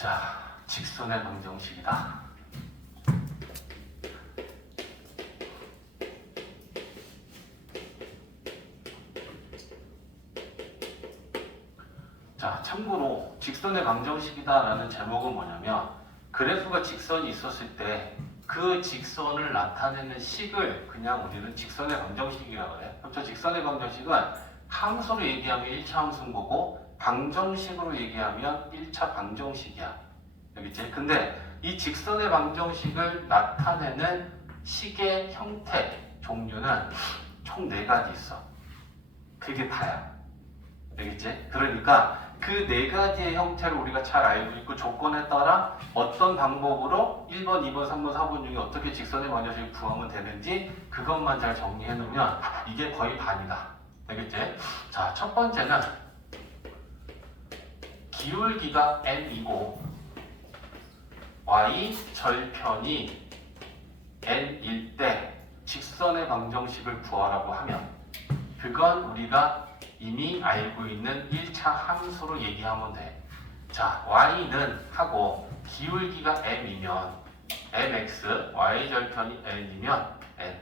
자, 직선의 방정식이다. 자, 참고로 직선의 방정식이다라는 제목은 뭐냐면 그래프가 직선이 있었을 때 그 직선을 나타내는 식을 그냥 우리는 직선의 방정식이라고 그래. 그럼 저 직선의 방정식은 함수로 얘기하면 1차 함수인 거고 방정식으로 얘기하면 1차 방정식이야. 알겠지? 근데 이 직선의 방정식을 나타내는 식의 형태, 종류는 총 4가지 있어. 그게 다야. 알겠지? 그러니까 그 4가지의 형태를 우리가 잘 알고 있고 조건에 따라 어떤 방법으로 1번, 2번, 3번, 4번 중에 어떻게 직선의 방정식을 구하면 되는지 그것만 잘 정리해 놓으면 이게 거의 반이다. 알겠지? 자, 첫 번째는 기울기가 n이고 y 절편이 n일 때 직선의 방정식을 구하라고 하면 그건 우리가 이미 알고 있는 1차 함수로 얘기하면 돼. 자, y는 하고 기울기가 m이면 mx, y절편이 n이면 n.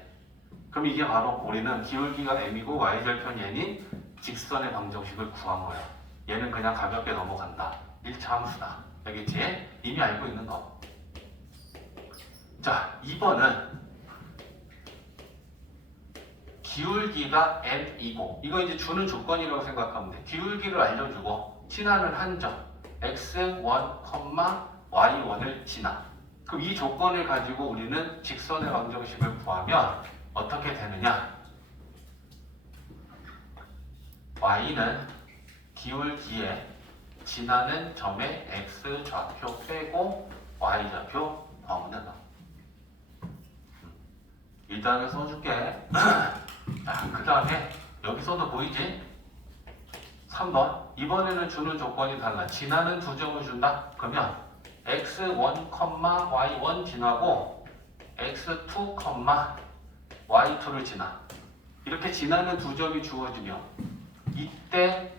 그럼 이게 바로 우리는 기울기가 m이고 y절편이 n인 직선의 방정식을 구한 거야. 얘는 그냥 가볍게 넘어간다. 1차 함수다. 알겠지? 이미 알고 있는 거. 자, 2번은 기울기가 m이고 이거 이제 주는 조건이라고 생각하면 돼. 기울기를 알려주고 지나는 한 점 x1, y1을 지나. 그럼 이 조건을 가지고 우리는 직선의 방정식을 구하면 어떻게 되느냐? y는 기울기에 지나는 점의 x 좌표 빼고 y 좌표 더하면 된다. 일단은 써줄게. 자, 그 다음에 여기서도 보이지? 3번. 이번에는 주는 조건이 달라. 지나는 2점을 준다? 그러면 x1, y1 지나고 x2, y2를 지나. 이렇게 지나는 2점이 주어지면 이때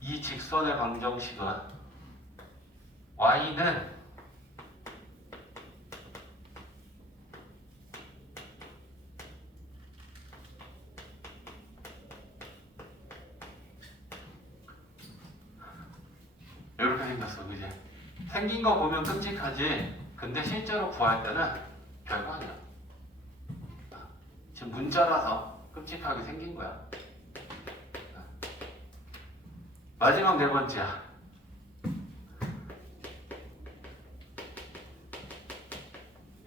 이 직선의 방정식은 y는 이렇게 생겼어, 그지? 생긴 거 보면 끔찍하지? 근데 실제로 구할 때는 별거 아니야. 지금 문자라서 끔찍하게 생긴 거야. 마지막 4번째야.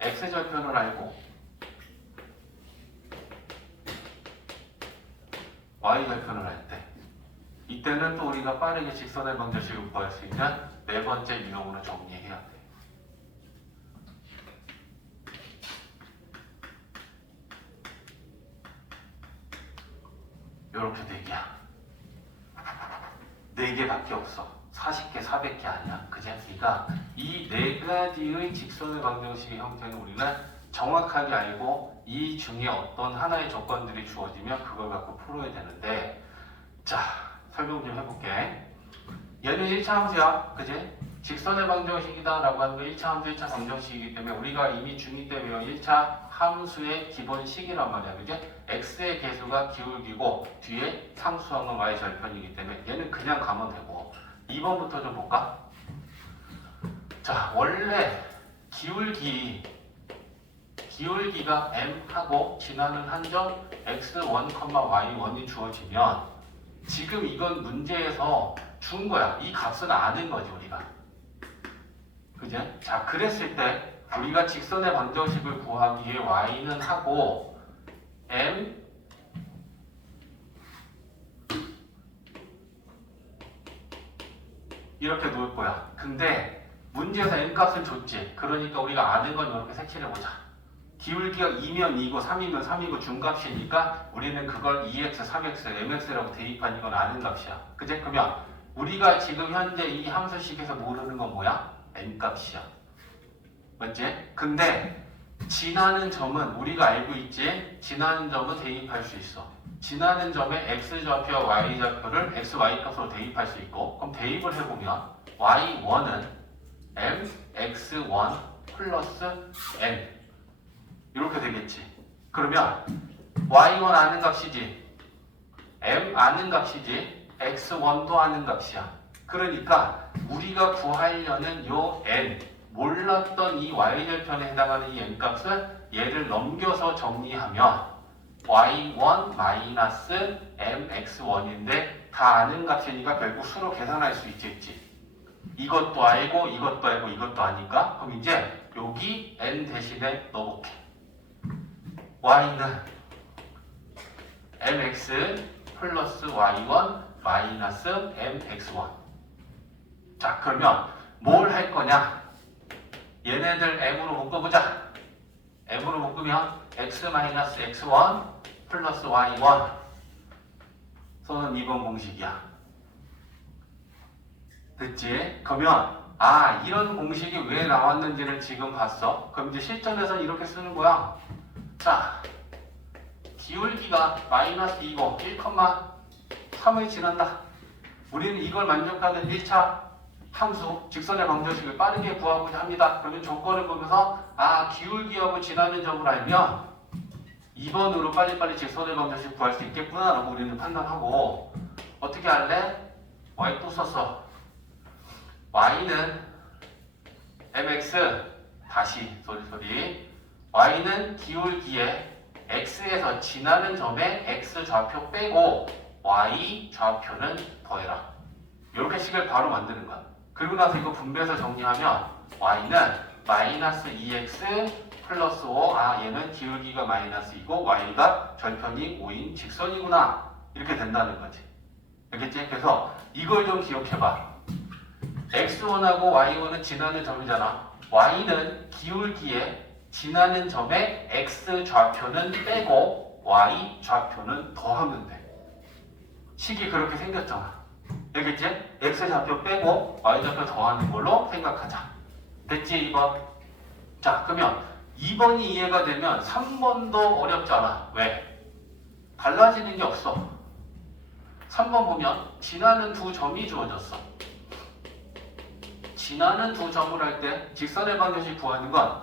x절편을 알고 y절편을 알 때 이때는 또 우리가 빠르게 직선의 방정식을 구할 수 있는 4번째 유형으로 정리해야 돼. 이렇게 4개야. 4개밖에 없어. 40개, 400개 아니야. 그지? 그러니까 이 4가지의 직선의 방정식의 형태는 우리는 정확하게 알고 이 중에 어떤 하나의 조건들이 주어지면 그걸 갖고 풀어야 되는데, 자, 설명 좀 해볼게. 얘는 1차 함수야. 그지? 직선의 방정식이다 라고 하는 거 1차 함수, 1차 방정식이기 때문에 우리가 이미 중2 때 배운 1차 함수의 기본식이란 말이야. 그지? x의 개수가 기울기고 뒤에 상수항은 y 절편이기 때문에 얘는 그냥 가면 되고 2번부터 좀 볼까? 자, 원래 기울기가 m하고 지나는 한 점 x1, y1이 주어지면 지금 이건 문제에서 준 거야. 이 값은 아는 거지, 우리가. 그지? 자, 그랬을 때 우리가 직선의 방정식을 구하기 위해 y는 하고 m 이렇게 놓을 거야. 근데 문제에서 m 값을 줬지. 그러니까 우리가 아는 건 이렇게 색칠해보자. 기울기가 2면 2고 3이면 3이고 중값이니까 우리는 그걸 2x, 3x, mx라고 대입한 이건 아는 값이야. 그지? 그러면 우리가 지금 현재 이 함수식에서 모르는 건 뭐야? m 값이야. 맞지? 근데 지나는 점은 우리가 알고 있지? 지나는 점은 대입할 수 있어. 지나는 점에 x좌표와 y좌표를 x, y 값으로 대입할 수 있고, 그럼 대입을 해보면 y1은 mx1 플러스 n 이렇게 되겠지. 그러면 y1 아는 값이지, m 아는 값이지, x1도 아는 값이야. 그러니까 우리가 구하려는 요 n, 몰랐던 이 y절편에 해당하는 이 n 값을 얘를 넘겨서 정리하면 y1 마이너스 mx1인데 다 아는 값이니까 결국 수로 계산할 수 있겠지. 이것도 알고 이것도 알고 이것도 아니까 그럼 이제 여기 n 대신에 넣어볼게. y는 mx 플러스 y1 마이너스 mx1. 자, 그러면 뭘 할 거냐? 얘네들 m으로 묶어보자. m으로 묶으면 x 마이너스 x1 플러스 y1 소는 2번 공식이야. 됐지? 그러면 이런 공식이 왜 나왔는지를 지금 봤어. 그럼 이제 실전에서는 이렇게 쓰는 거야. 자, 기울기가 마이너스 2고 1,3을 지난다. 우리는 이걸 만족하는 1차 함수 직선의 방정식을 빠르게 구하고자 합니다. 그러면 조건을 보면서 기울기하고 지나는 점을 알면 2번으로 빨리빨리 직선의 방정식 구할 수 있겠구나 라고 우리는 판단하고, 어떻게 할래? y 또 썼어. y는 mx 다시 소리 y는 기울기에 x에서 지나는 점에 x 좌표 빼고 y 좌표는 더해라. 이렇게 식을 바로 만드는 거야. 그리고 나서 이거 분배해서 정리하면 y는 마이너스 2x 플러스 5, 얘는 기울기가 마이너스 2고 y가 절편이 5인 직선이구나. 이렇게 된다는 거지. 알겠지? 그래서 이걸 좀 기억해봐. x1하고 y1은 지나는 점이잖아. y는 기울기에 지나는 점에 x 좌표는 빼고 y 좌표는 더하면 돼. 식이 그렇게 생겼잖아. 알겠지? x 좌표 빼고 y 좌표 더하는 걸로 생각하자. 됐지? 2번. 자, 그러면 2번이 이해가 되면 3번도 어렵잖아. 왜? 달라지는 게 없어. 3번 보면 지나는 두 점이 주어졌어. 지나는 두 점을 할 때 직선의 방정식 구하는 건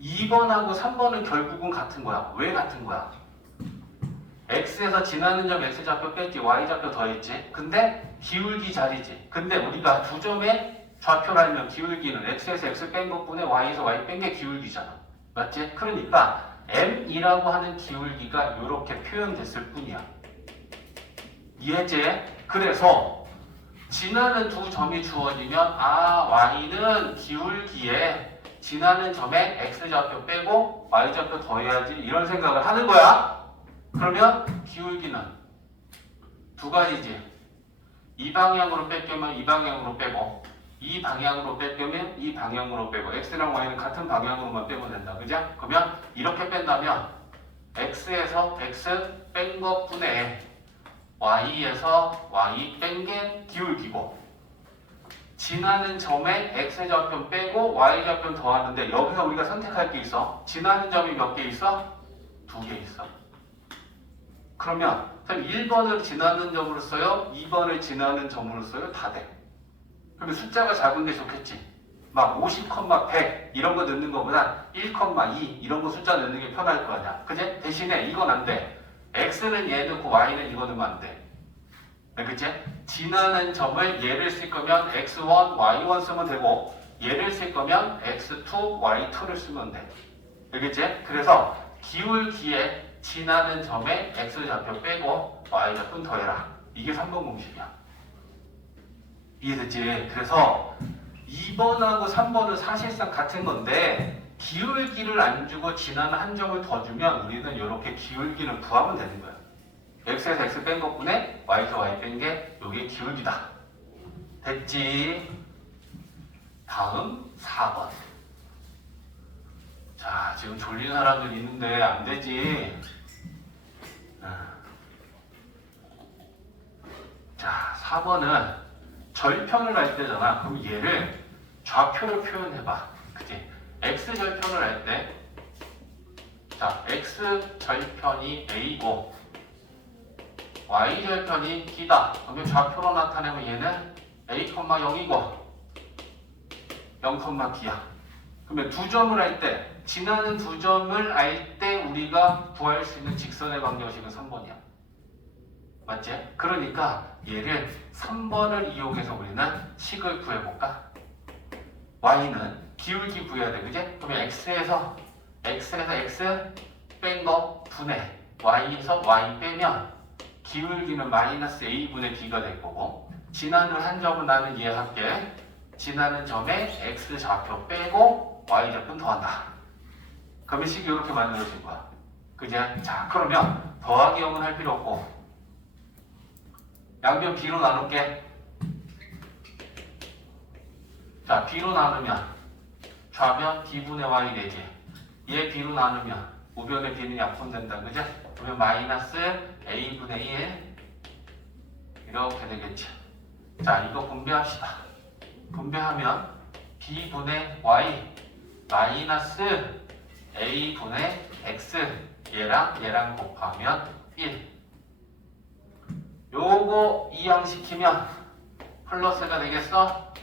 2번하고 3번은 결국은 같은 거야. 왜 같은 거야? x에서 지나는 점 x 좌표 뺐지, y 좌표 더했지. 근데 기울기 자리지. 근데 우리가 두 점의 좌표를 알면 기울기는 x에서 x 뺀 것분에 y에서 y 뺀 게 기울기잖아. 맞지? 그러니까 m이라고 하는 기울기가 이렇게 표현됐을 뿐이야. 이해했지? 그래서 지나는 두 점이 주어지면 y는 기울기에 지나는 점에 x좌표 빼고 y좌표 더해야지, 이런 생각을 하는 거야. 그러면 기울기는 두 가지지. 이 방향으로 뺄 이 방향으로 빼고, 이 방향으로 뺄 이 방향으로 빼고, x랑 y는 같은 방향으로만 빼면 된다. 그죠? 그러면 이렇게 뺀다면 x에서 x 뺀 것분에 y에서 y 뺀 게 기울기고, 지나는 점에 x좌표 빼고 y좌표 더하는데 여기서 우리가 선택할 게 있어. 지나는 점이 몇 개 있어? 2개 있어. 그러면 1번을 지나는 점으로 써요? 2번을 지나는 점으로 써요? 다 돼. 그러면 숫자가 작은 게 좋겠지. 막 50, 100 이런 거 넣는 거보다 1,2 이런 거 숫자 넣는 게 편할 거 아니야. 그지? 대신에 이건 안 돼. x는 얘 넣고 y는 이거 넣으면 안 돼. 그치? 지나는 점을 얘를 쓸 거면 x1, y1 쓰면 되고, 얘를 쓸 거면 x2, y2를 쓰면 돼. 알겠지? 그래서 기울기에 지나는 점에 x좌표 빼고 y좌표 더해라. 이게 3번 공식이야. 이해됐지? 그래서 2번하고 3번은 사실상 같은 건데 기울기를 안 주고 지나는 한 점을 더 주면 우리는 이렇게 기울기를 구하면 되는 거야. x에서 x 뺀 것분에 y에서 y 뺀 게 요게 기울기다. 됐지? 다음 4번. 자, 지금 졸린 사람들 있는데 안 되지. 자, 4번은 절편을 할 때잖아. 그럼 얘를 좌표로 표현해봐. 그치? x 절편을 할 때, 자, x 절편이 a고 y절편이 b다. 그러면 좌표로 나타내면 얘는 a, 0이고 0,D야. 그러면 두 점을 할 때, 지나는 두 점을 알 때 우리가 구할 수 있는 직선의 방정식은 3번이야. 맞지? 그러니까 얘를 3번을 이용해서 우리는 식을 구해볼까? y는 기울기 구해야 돼, 그지? 그러면 x에서 x 뺀 거 분해, y에서 y 빼면 기울기는 마이너스 a분의 b가 될 거고, 지나는 한 점은 나는 이해할게. 지나는 점에 x 좌표 빼고 y 좌표 더한다. 그러면 식이 이렇게 만들어진 거야. 그지? 자, 그러면 더하기 0은 할 필요 없고 양변 b로 나눌게. 자, b로 나누면 좌변 b분의 y 되지. 얘 b로 나누면 우변의 b는 약분된다. 그죠? 그러면 마이너스 a분의 1 이렇게 되겠지. 자, 이거 분배합시다. 분배하면 b분의 y 마이너스 a분의 x 얘랑 곱하면 1. 요거 이항시키면 플러스가 되겠어?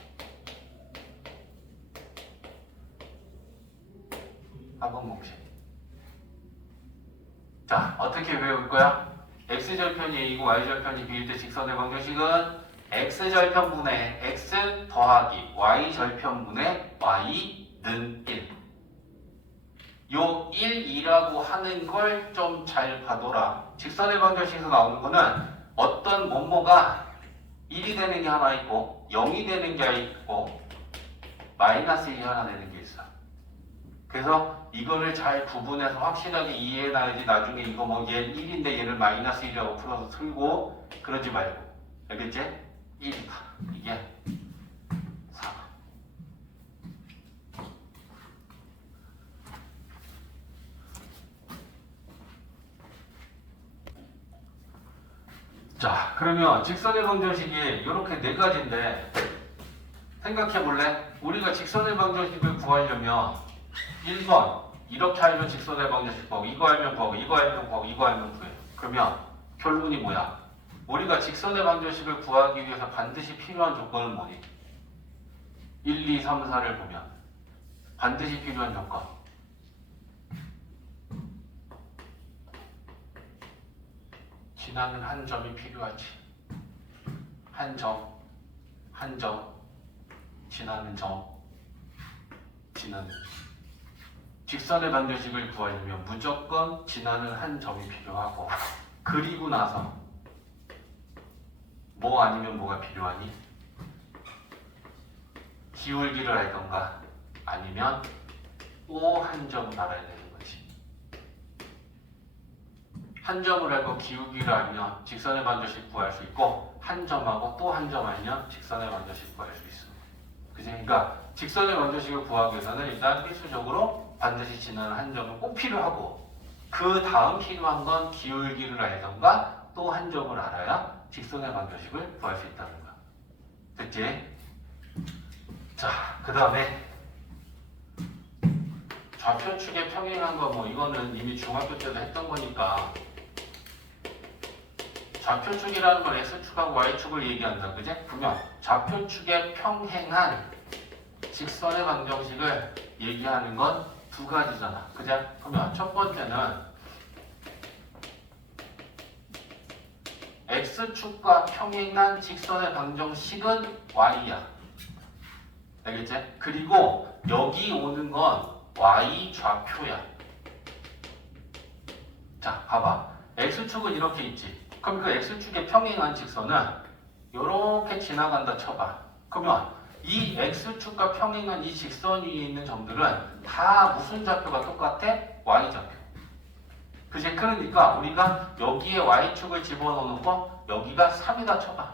합은 공식. 자, 어떻게 외울 거야? x절편이 a이고 y절편이 b일 때 직선의 방정식은 x절편분의 x 더하기 y절편분의 y는 1. 요 1이라고 하는 걸 좀 잘 봐둬라. 직선의 방정식에서 나오는 거는 어떤 뭐뭐가 1이 되는 게 하나 있고 0이 되는 게 있고 마이너스 1이 하나 되는 게 있어. 그래서 이거를 잘 구분해서 확실하게 이해해놔야지. 나중에 이거 뭐 얘 1인데 얘를 마이너스 1이라고 풀어서 틀고 그러지 말고. 알겠지? 1이다. 이게 4. 자, 그러면 직선의 방정식이 이렇게 네 가지인데 생각해 볼래? 우리가 직선의 방정식을 구하려면 1번 이렇게 알면 직선의 방정식 구하고, 이거 알면 구하고, 이거 알면 구하고, 이거 알면 구해. 그러면 결론이 뭐야? 우리가 직선의 방정식을 구하기 위해서 반드시 필요한 조건은 뭐니? 1, 2, 3, 4를 보면 반드시 필요한 조건. 지나는 한 점이 필요하지. 한 점, 지나는 점, 지나는. 직선의 방정식을 구하려면 무조건 지나는 한 점이 필요하고, 그리고 나서 뭐 아니면 뭐가 필요하니? 기울기를 알던가 아니면 또 한 점을 알아야 되는 거지. 한 점을 알고 기울기를 알면 직선의 방정식 구할 수 있고, 한 점하고 또 한 점 알면 직선의 방정식 구할 수 있어. 그치? 그러니까 직선의 방정식을 구하기 위해서는 일단 필수적으로 반드시 지나는 한 점은 꼭 필요하고, 그 다음 필요한 건 기울기를 알던가 또 한 점을 알아야 직선의 방정식을 구할 수 있다는 거야. 됐지? 자, 그 다음에 좌표축에 평행한 거 뭐 이거는 이미 중학교 때도 했던 거니까, 좌표축이라는 건 x축하고 y축을 얘기한다. 그지? 그러면 좌표축에 평행한 직선의 방정식을 얘기하는 건 두 가지잖아. 그지? 그러면 첫 번째는 x축과 평행한 직선의 방정식은 y야. 알겠지? 그리고 여기 오는 건 y 좌표야. 자, 봐봐. x축은 이렇게 있지. 그럼 그 x축에 평행한 직선은 이렇게 지나간다 쳐봐. 그러면 이 x축과 평행한 이 직선 위에 있는 점들은 다 무슨 좌표가 똑같아? y좌표. 그치? 그러니까 우리가 여기에 y축을 집어넣어놓고 여기가 3이다 쳐봐.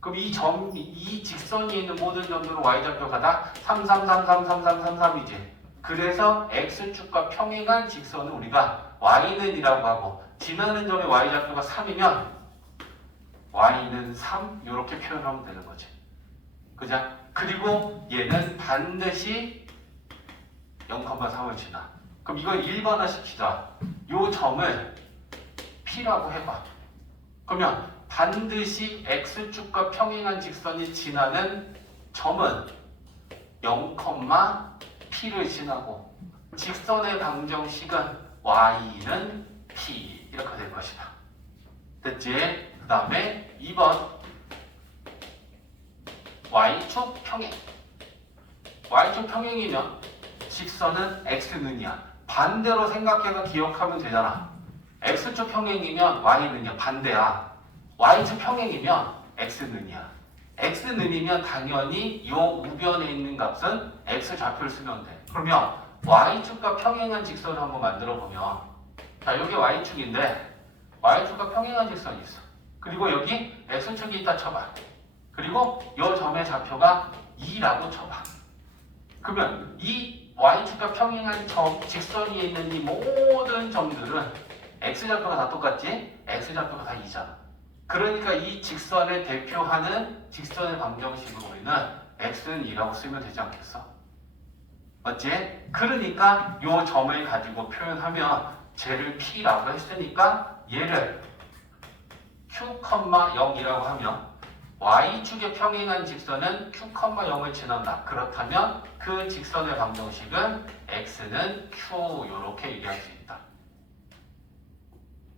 그럼 이 직선 위에 있는 모든 점들은 y좌표가 다 3, 3, 3, 3, 3, 3, 3, 3이지. 그래서 x축과 평행한 직선은 우리가 y는 이라고 하고, 지나는 점의 y좌표가 3이면 y는 3 이렇게 표현하면 되는 거지. 그죠? 그리고 얘는 반드시 0,3을 지나. 그럼 이걸 일반화 시키자. 요 점을 P라고 해봐. 그러면 반드시 x축과 평행한 직선이 지나는 점은 0,P를 지나고 직선의 방정식은 y는 P 이렇게 될 것이다. 됐지? 그 다음에 2번 y축 평행. y축 평행이면 직선은 x는이야. 반대로 생각해서 기억하면 되잖아. x축 평행이면 y는요. 반대야. y축 평행이면 x는이야. x는이면 당연히 이 우변에 있는 값은 x 좌표를 쓰면 돼. 그러면 y축과 평행한 직선을 한번 만들어 보면, 자, 여기 y축인데 y축과 평행한 직선이 있어. 그리고 여기 x축이 있다 쳐봐. 그리고 이 점의 좌표가 2라고 쳐봐. 그러면 이 y축과 평행한 점, 직선 위에 있는 이 모든 점들은 x좌표가 다 똑같지? x좌표가 다 2잖아. 그러니까 이 직선을 대표하는 직선의 방정식으로 우리는 x는 2라고 쓰면 되지 않겠어? 맞지? 그러니까 이 점을 가지고 표현하면 쟤를 p라고 했으니까 얘를 q,0이라고 하면 y축에 평행한 직선은 q,0을 지난다. 그렇다면 그 직선의 방정식은 x는 q 이렇게 얘기할 수 있다.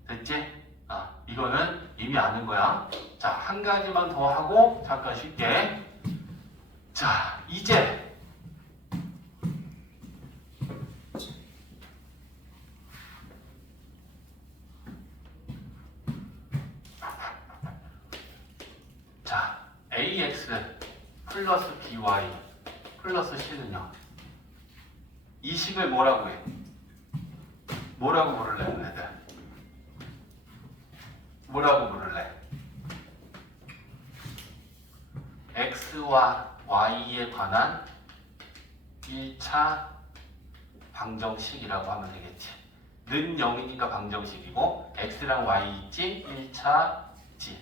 됐지? 이거는 이미 아는 거야. 자, 한 가지만 더 하고 잠깐 쉴게. 자, 이제 ax 플러스 by 플러스 c는요. 이 식을 뭐라고 해? 뭐라고 부를래, 얘네들? 뭐라고 부를래? x와 y에 관한 1차 방정식이라고 하면 되겠지. 는 0이니까 방정식이고 x랑 y 있지? 1차지.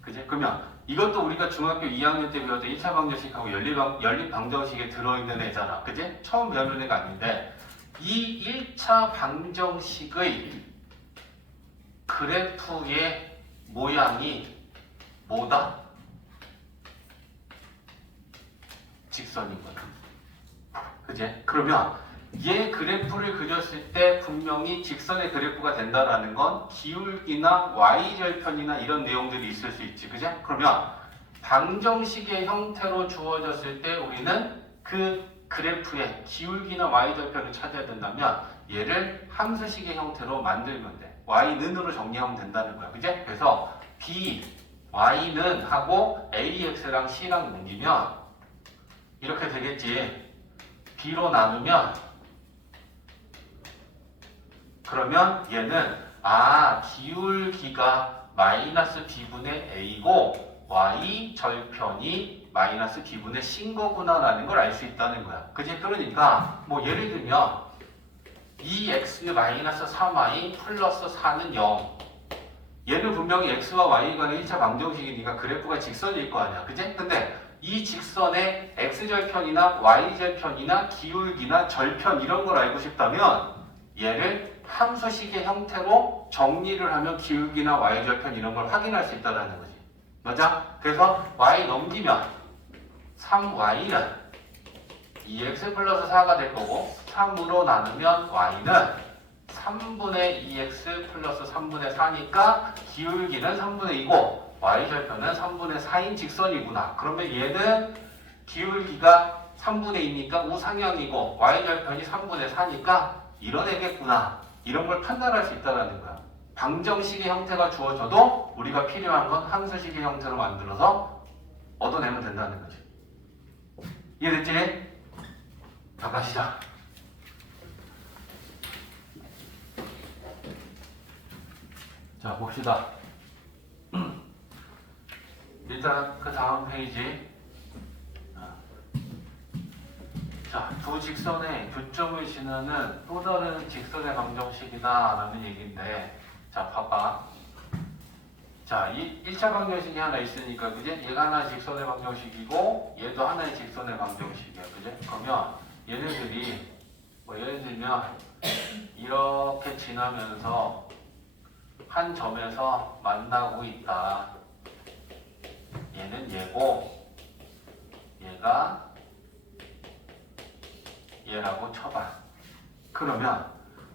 그지? 그러면 이것도 우리가 중학교 2학년 때 배웠던 1차 방정식하고 연립 방정식에 들어있는 애잖아. 그지? 처음 배우는 애가 아닌데 이 1차 방정식의 그래프의 모양이 뭐다? 직선인 거야. 그지? 그러면 얘 그래프를 그렸을 때 분명히 직선의 그래프가 된다라는 건 기울기나 y절편이나 이런 내용들이 있을 수 있지. 그지? 그러면 방정식의 형태로 주어졌을 때 우리는 그 그래프의 기울기나 y절편을 찾아야 된다면 얘를 함수식의 형태로 만들면 돼. y는으로 정리하면 된다는 거야. 그지? 그래서 b, y는 하고 ax랑 c랑 옮기면 이렇게 되겠지. b로 나누면 그러면 얘는 기울기가 마이너스 b분의 a고 y 절편이 마이너스 b분의 c인 거구나 라는 걸 알 수 있다는 거야. 그지? 그러니까 뭐 예를 들면 2x 마이너스 3y 플러스 4는 0. 얘는 분명히 x와 y 간의 1차 방정식이니까 그래프가 직선일 거 아니야. 그지? 근데 이 직선의 x절편이나 y절편이나 기울기나 절편 이런 걸 알고 싶다면 얘를 함수식의 형태로 정리를 하면 기울기나 y절편 이런 걸 확인할 수 있다는 거지. 맞아? 그래서 y 넘기면 3y는 2x 플러스 4가 될 거고 3으로 나누면 y는 3분의 2x 플러스 3분의 4니까 기울기는 3분의 2고 y절편은 3분의 4인 직선이구나. 그러면 얘는 기울기가 3분의 2니까 우상향이고 y절편이 3분의 4니까 이런 애겠구나. 이런 걸 판단할 수 있다는 거야. 방정식의 형태가 주어져도 우리가 필요한 건 함수식의 형태로 만들어서 얻어내면 된다는 거지. 이해됐지? 자, 가시자. 자, 봅시다. 일단 그 다음 페이지. 자, 두 직선의 교점을 지나는 또 다른 직선의 방정식이다 라는 얘기인데, 자, 봐봐. 자, 이 1차 방정식이 하나 있으니까, 그지? 얘가 하나의 직선의 방정식이고 얘도 하나의 직선의 방정식이야. 그지? 그러면 얘네들이 뭐 예를 들면 이렇게 지나면서 한 점에서 만나고 있다. 얘는 얘고 얘가 얘라고 쳐봐. 그러면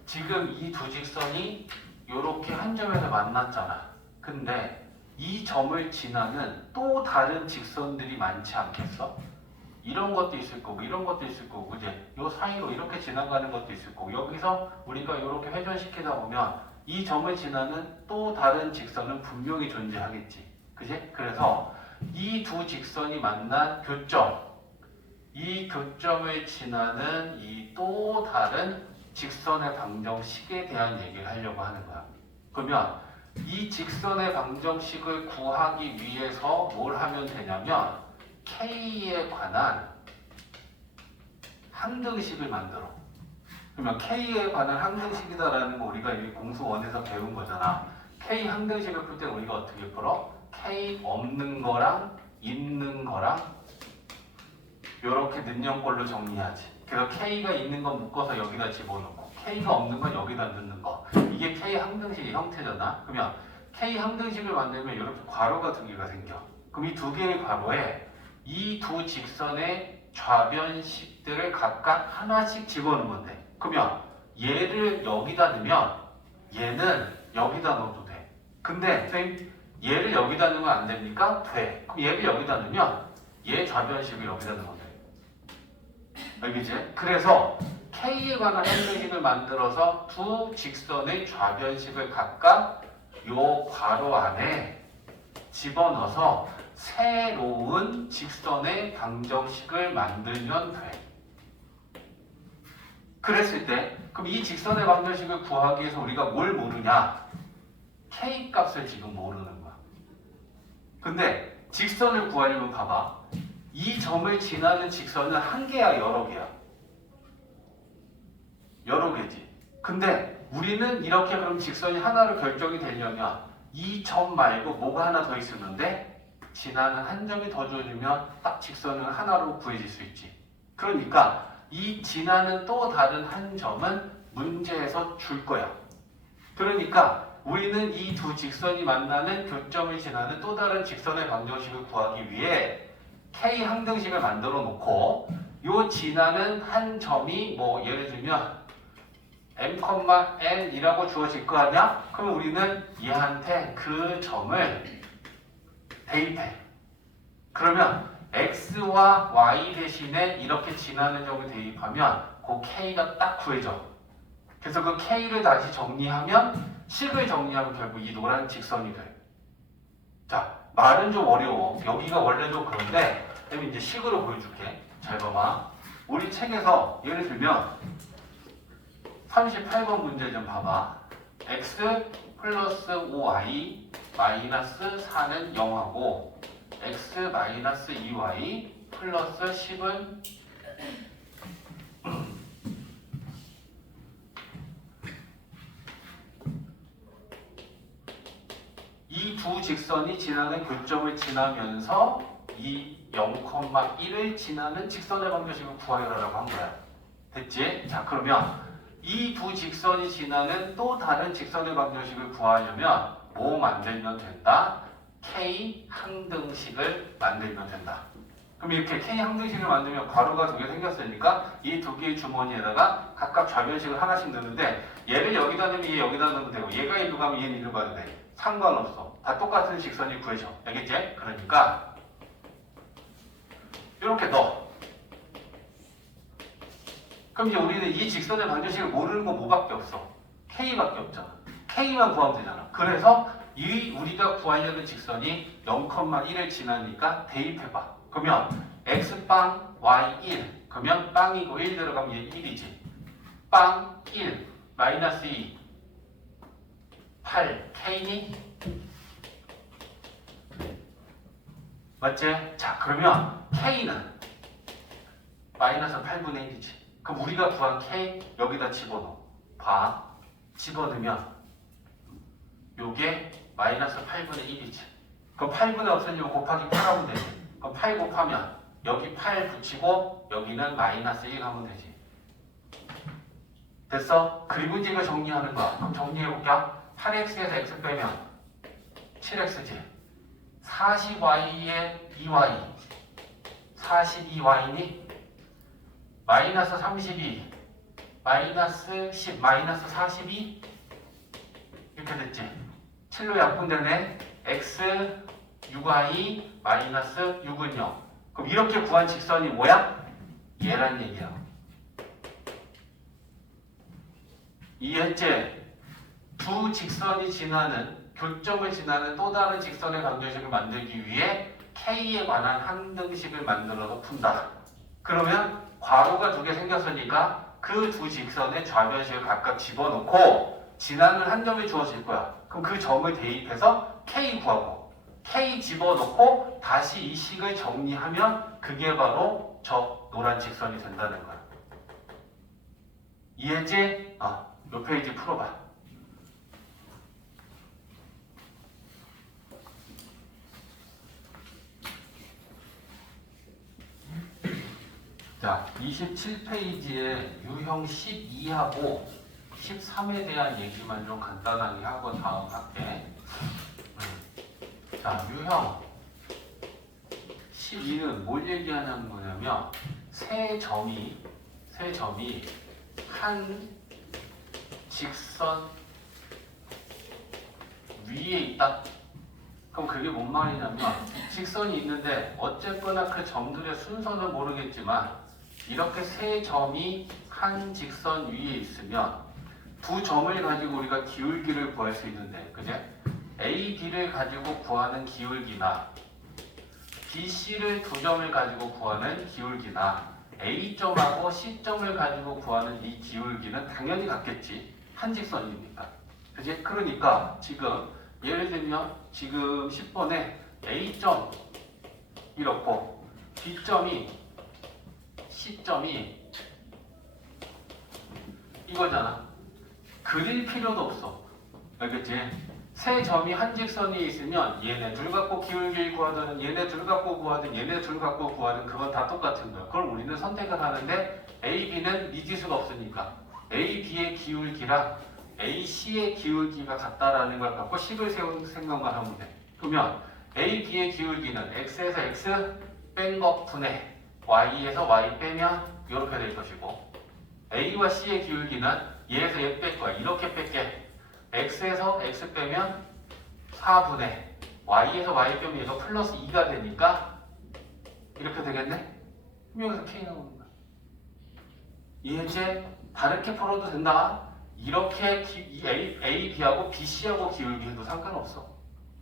지금 이 두 직선이 이렇게 한 점에서 만났잖아. 근데 이 점을 지나는 또 다른 직선들이 많지 않겠어? 이런 것도 있을 거고 이런 것도 있을 거고 이제 요 사이로 이렇게 지나가는 것도 있을 거고 여기서 우리가 이렇게 회전시키다 보면 이 점을 지나는 또 다른 직선은 분명히 존재하겠지. 그지? 그래서 이 두 직선이 만난 교점, 이 교점을 지나는 이 또 다른 직선의 방정식에 대한 얘기를 하려고 하는 거야. 그러면 이 직선의 방정식을 구하기 위해서 뭘 하면 되냐면 K에 관한 항등식을 만들어. 그러면 K에 관한 항등식이다라는 거 우리가 이미 공수 1에서 배운 거잖아. K 항등식을 풀 때 우리가 어떻게 풀어? K 없는 거랑 있는 거랑 이렇게 능력꼴로 정리하지. 그래서 K가 있는 건 묶어서 여기다 집어넣고 K가 없는 건 여기다 넣는 거. 이게 K 항등식의 형태잖아. 그러면 K 항등식을 만들면 이렇게 괄호가 두 개가 생겨. 그럼 이 두 개의 괄호에 이 두 직선의 좌변식들을 각각 하나씩 집어넣으면 돼. 그러면 얘를 여기다 넣으면 얘는 여기다 넣어도 돼. 근데 선생님 얘를 여기다 넣으면 안 됩니까? 돼. 그럼 얘를 여기다 넣으면 얘 좌변식을 여기다 넣으면 돼. 알겠지? 그래서 K에 관한 항등식을 만들어서 두 직선의 좌변식을 각각 요 괄호 안에 집어넣어서 새로운 직선의 방정식을 만들면 돼. 그랬을 때 그럼 이 직선의 방정식을 구하기 위해서 우리가 뭘 모르냐? K 값을 지금 모르는 거야. 근데 직선을 구하려면 봐봐. 이 점을 지나는 직선은 한 개야, 여러 개야? 여러 개지. 근데 우리는 이렇게 그럼 직선이 하나로 결정이 되려면 이 점 말고 뭐가 하나 더 있으면 돼? 지나는 한 점이 더 주어지면 딱 직선은 하나로 구해질 수 있지. 그러니까 이 지나는 또 다른 한 점은 문제에서 줄 거야. 그러니까 우리는 이 두 직선이 만나는 교점을 지나는 또 다른 직선의 방정식을 구하기 위해 K 항등식을 만들어 놓고 요 지나는 한 점이 뭐 예를 들면 m,n이라고 주어질 거 아니야? 그럼 우리는 얘한테 그 점을 대입해. 그러면 x와 y 대신에 이렇게 지나는 점을 대입하면 그 k가 딱 구해져. 그래서 그 k를 다시 정리하면 식을 정리하면 결국 이 노란 직선이 돼. 자, 말은 좀 어려워. 여기가 원래도 그런데 그럼 이제 식으로 보여줄게. 잘 봐봐. 우리 책에서 예를 들면 38번 문제 좀 봐봐. x 플러스 5y 마이너스 4는 0하고 x 마이너스 2y 플러스 10은 이 두 직선이 지나는 교점을 지나면서 이 0,1을 지나는 직선의 방정식을 구하여라라고 한 거야. 됐지? 자, 그러면 이 두 직선이 지나는 또 다른 직선의 방정식을 구하려면 뭐 만들면 된다? K 항등식을 만들면 된다. 그럼 이렇게 K 항등식을 만들면 괄호가 두 개 생겼으니까 이 두 개의 주머니에다가 각각 좌변식을 하나씩 넣는데 얘를 여기다 넣으면 얘 여기다 넣으면 되고 얘가 이리로 가면 얘는 이리로 가도 돼. 상관없어. 다 똑같은 직선이 구해져. 알겠지? 그러니까 이렇게 넣어. 그럼 이제 우리는 이 직선의 방정식을 모르는 건 뭐밖에 없어? K밖에 없잖아. K만 구하면 되잖아. 그래서 이 우리가 구하려는 직선이 0,1을 지나니까 대입해봐. 그러면 X빵 Y1 그러면 빵이고 1 들어가면 얘 1이지. 빵 1 마이너스 2 8 K니? 맞지? 자, 그러면 K는 마이너스 8분의 1이지. 그럼 우리가 구한 K 여기다 집어넣어. 봐. 집어넣으면 요게 마이너스 8분의 1이지. 그럼 8분의 없으면 곱하기 8 하면 되지. 그럼 8 곱하면 여기 8 붙이고 여기는 마이너스 1 하면 되지. 됐어? 그리고 이제 이거 정리하는 거야. 그럼 정리해볼게요. 8x에서 x 빼면 7x지. 40y에 2y 42y니? 마이너스 32, 마이너스 10, 마이너스 42 이렇게 됐지. 7로 약분되네. x 6y 마이너스 6은 0. 그럼 이렇게 구한 직선이 뭐야? 얘란 얘기야. 이해했지? 두 직선이 지나는, 교점을 지나는 또 다른 직선의 방정식을 만들기 위해 K에 관한 항등식을 만들어서 푼다. 그러면 괄호가 두 개 생겼으니까 그 두 직선의 좌변식을 각각 집어넣고 지나는 한 점이 주어질 거야. 그럼 그 점을 대입해서 K 구하고 K 집어넣고 다시 이 식을 정리하면 그게 바로 저 노란 직선이 된다는 거야. 이해했지? 몇 페이지 풀어봐. 자, 27페이지에 유형 12하고 13에 대한 얘기만 좀 간단하게 하고 다음 할게. 자, 유형 12는 뭘 얘기하는 거냐면 세 점이 한 직선 위에 있다. 그럼 그게 뭔 말이냐면 직선이 있는데 어쨌거나 그 점들의 순서는 모르겠지만 이렇게 세 점이 한 직선 위에 있으면 두 점을 가지고 우리가 기울기를 구할 수 있는데, 그제? A, B를 가지고 구하는 기울기나 BC를 두 점을 가지고 구하는 기울기나 A점하고 C점을 가지고 구하는 이 기울기는 당연히 같겠지. 한 직선이니까. 그지? 그러니까 지금 예를 들면 지금 10번에 A점 이렇고 B점이 C점이 이거잖아. 그릴 필요도 없어. 알겠지? 세 점이 한 직선에 있으면 얘네 둘 갖고 기울기를 구하든 얘네 둘 갖고 구하든 얘네 둘 갖고 구하든 그건 다 똑같은 거야. 그걸 우리는 선택을 하는데 A, B는 미지수가 없으니까 A, B의 기울기랑 A, C의 기울기가 같다라는 걸 갖고 식을 세운 생각만 하면 돼. 그러면 A, B의 기울기는 X에서 X 뺀 것 분의 Y에서 Y 빼면 이렇게 될 것이고 A와 C의 기울기는 얘에서 얘 뺄 거야. 이렇게 뺄게. X에서 X 빼면 4분의 Y에서 Y 빼면 얘가 플러스 2가 되니까 이렇게 되겠네? 그럼 여기서 K 나오는 거야. 이제 다르게 풀어도 된다. 이렇게 A, B하고 BC하고 기울기도 상관없어.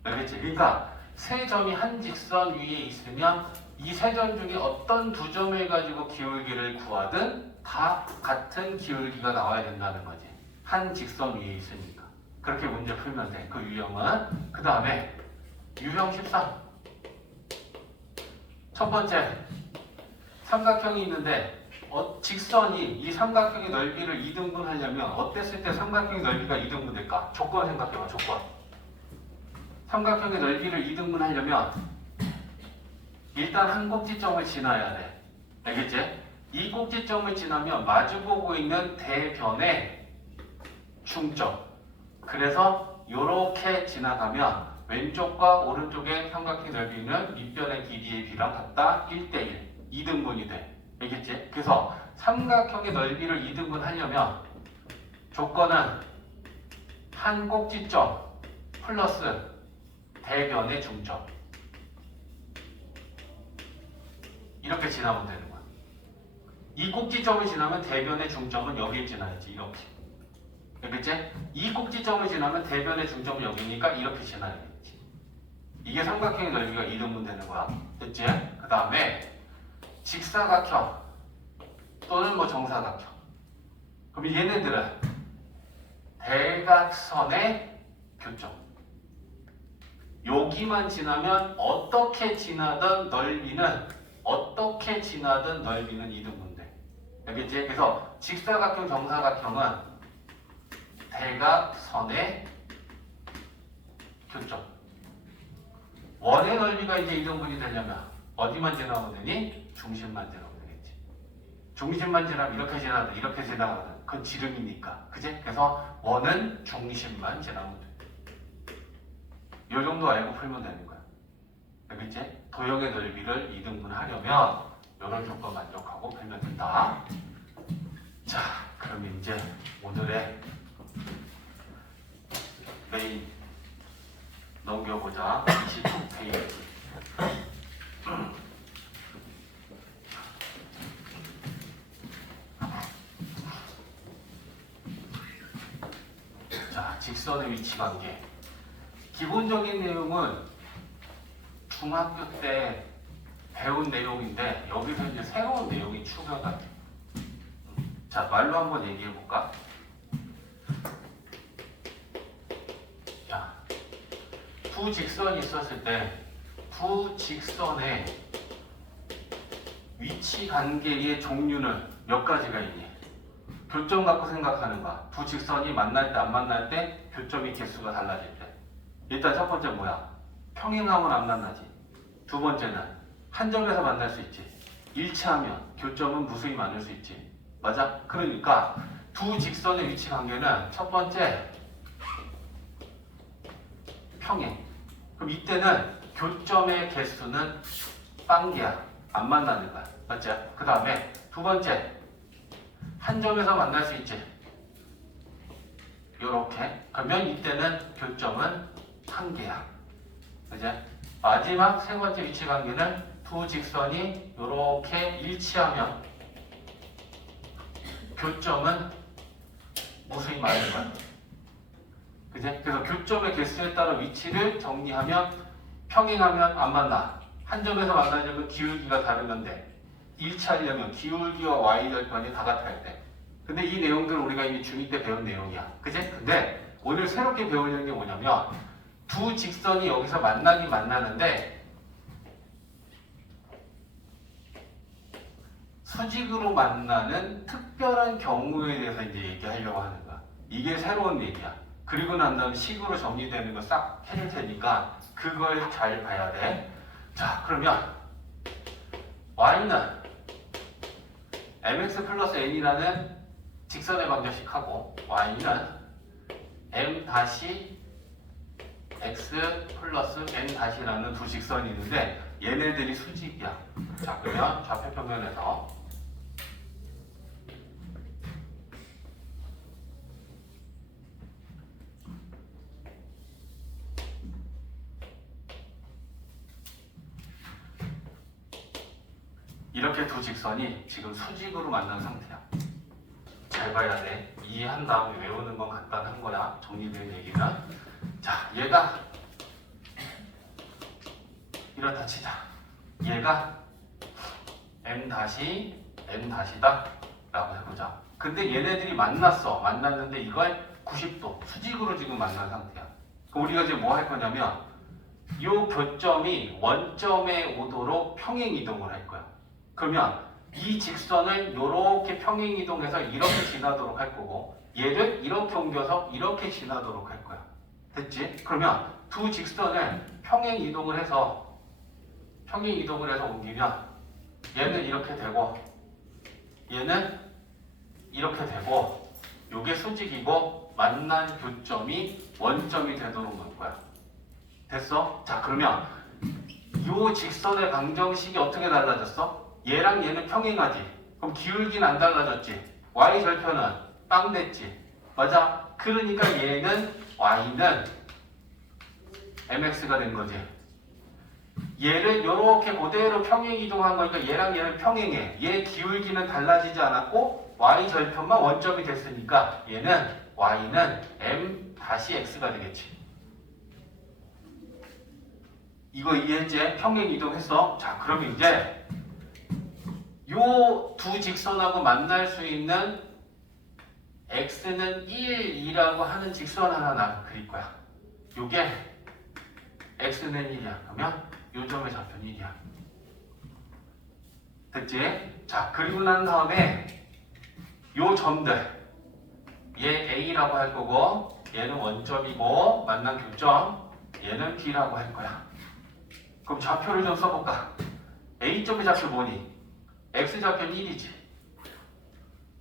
알겠지? 그러니까 세 점이 한 직선 위에 있으면 이 세 점 중에 어떤 두 점을 가지고 기울기를 구하든 다 같은 기울기가 나와야 된다는 거지. 한 직선 위에 있으니까. 그렇게 문제 풀면 돼. 그 유형은. 그 다음에 유형 13. 첫 번째, 삼각형이 있는데 직선이 이 삼각형의 넓이를 2등분 하려면 어땠을 때 삼각형의 넓이가 2등분 될까? 조건 생각해봐. 조건. 삼각형의 넓이를 2등분 하려면 일단 한 꼭지점을 지나야 돼. 알겠지? 이 꼭지점을 지나면 마주보고 있는 대변의 중점. 그래서 이렇게 지나가면 왼쪽과 오른쪽의 삼각형 넓이는 밑변의 길이의 비랑 같다. 1대1. 2등분이 돼. 알겠지? 그래서 삼각형의 넓이를 2등분 하려면 조건은 한 꼭지점 플러스 대변의 중점. 이렇게 지나면 되는 거야. 이 꼭지점을 지나면 대변의 중점은 여기에 지나야지. 이렇게. 알겠지? 이 꼭지점을 지나면 대변의 중점은 여기니까 이렇게 지나야겠지. 이게 삼각형의 넓이가 2등분 되는 거야. 됐지? 그 다음에 직사각형 또는 뭐 정사각형. 그럼 얘네들은 대각선의 교점. 여기만 지나면 어떻게 지나든 넓이는 2등분 돼. 알겠지? 그래서 직사각형, 정사각형은 대각선의 교점. 원의 넓이가 이제 2등분이 되려면 어디만 지나면 되니? 중심만 지나면 되겠지. 중심만 지나면 이렇게 지나든 이렇게 지나가든 그건 지름이니까. 그지? 그래서 원은 중심만 지나면 돼. 이 정도 알고 풀면 되는 거야. 알겠지? 도형의 넓이를 2등분 하려면 이 이런 조건 만족하고 풀면 된다. 자, 그럼 이제 오늘의 메인 넘겨보자. 29페이지. 자, 직선의 위치 관계. 기본적인 내용은 중학교 때 배운 내용인데 여기서 이제 새로운 내용이 추가가 돼. 자, 말로 한번 얘기해 볼까? 자, 두 직선이 있었을 때 두 직선의 위치 관계의 종류는 몇 가지가 있니? 교점 갖고 생각하는 거야. 두 직선이 만날 때 안 만날 때 교점의 개수가 달라질 때. 일단 첫 번째 뭐야? 평행하면 안 만나지. 두 번째는 한 점에서 만날 수 있지. 일치하면 교점은 무수히 많을 수 있지. 맞아? 그러니까 두 직선의 위치 관계는 첫 번째 평행. 그럼 이때는 교점의 개수는 빵개야. 안 만나는 거야. 맞지? 그 다음에 두 번째 한 점에서 만날 수 있지. 요렇게. 그러면 이때는 교점은 한 개야. 그지? 마지막 세 번째 위치 관계는 두 직선이 요렇게 일치하면 교점은 무수히 많은 거야. 그지? 그래서 교점의 개수에 따라 위치를 정리하면 평행하면 안 만나. 한 점에서 만나려면 기울기가 다르면 돼. 일치하려면 기울기와 y절편이 다 같아야 돼. 근데 이 내용들은 우리가 이미 중2 때 배운 내용이야. 그지? 근데 오늘 새롭게 배우려는 게 뭐냐면 두 직선이 여기서 만나긴 만나는데 수직으로 만나는 특별한 경우에 대해서 이제 얘기하려고 하는 거야. 이게 새로운 얘기야. 그리고 난 다음에 식으로 정리되는 거 싹 해줄 테니까 그걸 잘 봐야 돼. 자, 그러면 y는 mx 플러스 n이라는 직선의 방정식하고 y는 m 다시 x 플러스 n 다시라는 두 직선이 있는데 얘네들이 수직이야. 자, 그러면 좌표평면에서 이렇게 두 직선이 지금 수직으로 만난 상태야. 잘 봐야 돼. 이해한 다음에 외우는 건 간단한 거야. 정리된 얘기는. 자, 얘가 이렇다 치자. 얘가 m 다시 n 다시다 라고 해보자. 근데 얘네들이 만났는데 이걸 90도 수직으로 지금 만난 상태야. 그럼 우리가 지금 뭐 할 거냐면 이 교점이 원점에 오도록 평행 이동을 할 거야. 그러면 이 직선을 이렇게 평행 이동해서 이렇게 지나도록 할 거고 얘를 이렇게 옮겨서 이렇게 지나도록 할 거야. 됐지? 그러면 두 직선을 평행 이동을 해서 옮기면 얘는 이렇게 되고 얘는 이렇게 되고 요게 수직이고 만난 교점이 원점이 되도록 놓을 거야. 됐어? 자, 그러면 요 직선의 방정식이 어떻게 달라졌어? 얘랑 얘는 평행하지. 그럼 기울기는 안 달라졌지. y절편은 빵 됐지. 맞아? 그러니까 y는 mx가 된 거지. 얘를 이렇게 그대로 평행 이동한 거니까 얘랑 얘는 평행해. 얘 기울기는 달라지지 않았고 y절편만 원점이 됐으니까 y는 m 다시 x가 되겠지. 이거 이해했지? 평행 이동했어. 자, 그러면 이제 요 두 직선하고 만날 수 있는 x는 1, 2라고 하는 직선 하나 나 그릴 거야. 요게 x는 1이야. 그러면 요 점의 좌표는 1이야. 됐지? 자, 그리고 난 다음에 요 점들 얘 A라고 할 거고 얘는 원점이고 만난 교점 얘는 B라고 할 거야. 그럼 좌표를 좀 써볼까? A점의 좌표 뭐니? X좌표는 1이지.